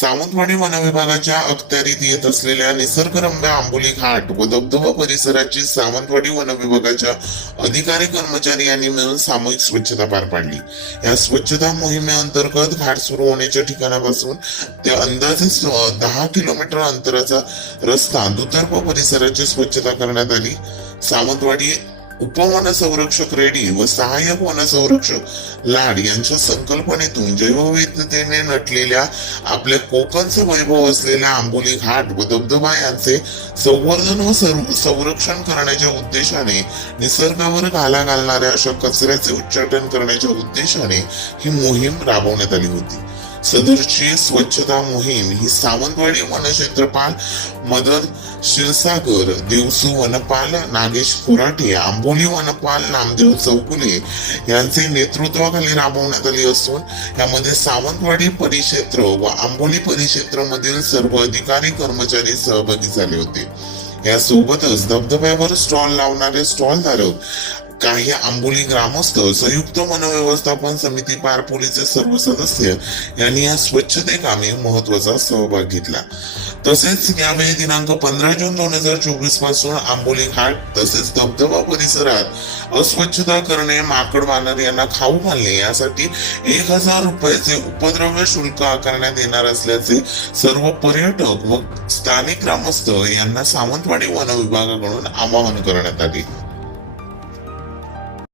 Sawantwadi one विभागाच्या अखत्यारीत येत असलेल्या निसर्गरम्य आंबोली घाट व धबधबा परिसराची सावंतवाडी वनविभागाच्या अधिकारी कर्मचारी यांनी मिळून सामूहिक स्वच्छता पार पाडली. या स्वच्छता मोहिमेअंतर्गत घाट सुरू होण्याच्या ठिकाणापासून ते अंदाजे दहा किलोमीटर अंतराचा रस्ता दुतर्फ परिसराची स्वच्छता करण्यात आली. सावंतवाडी उपवन संरक्षक रेडी व सहाय्यक वन संरक्षक लाड यांच्या संकल्पनेतून जैवविविधतेने नटलेल्या आपल्या कोकणचं वैभव असलेल्या आंबोली घाट व धबधबा यांचे संवर्धन व संरक्षण करण्याच्या उद्देशाने निसर्गावर घाला घालणाऱ्या अशा कचऱ्याचे उच्चाटन करण्याच्या उद्देशाने ही मोहीम राबवण्यात आली होती. सदरची स्वच्छता मोहीम ही सावंतवाडी वनक्षेत्रपाल मदन क्षीरसागर देवसू वनपाल नागेश कोराटे आंबोली वनपाल नामदेव चौकुले यांचे नेतृत्वाखाली राबवण्यात आली असून यामध्ये सावंतवाडी परिक्षेत्र व आंबोली परिक्षेत्रामधील सर्व अधिकारी कर्मचारी सहभागी झाले होते. यासोबतच धबधब्यावर स्टॉल लावणारे स्टॉल धारक काही आंबोली ग्रामस्थ संयुक्त वन व्यवस्थापन समिती पार पोलीसचे सर्व सदस्य यांनी या स्वच्छते कामी महत्त्वाचा सहभाग घेतला. तसेच यावेळी दिनांक पंधरा जून दोन हजार चोवीसपासून आंबोली घाट तसेच धबधबा परिसरात अस्वच्छता करणे माकड वानर यांना खाऊ घालणे यासाठी एक हजार रुपयाचे उपद्रव्य शुल्क आकारण्यात येणार असल्याचे सर्व पर्यटक व स्थानिक ग्रामस्थ यांना सावंतवाडी वन विभागाकडून आवाहन करण्यात आले.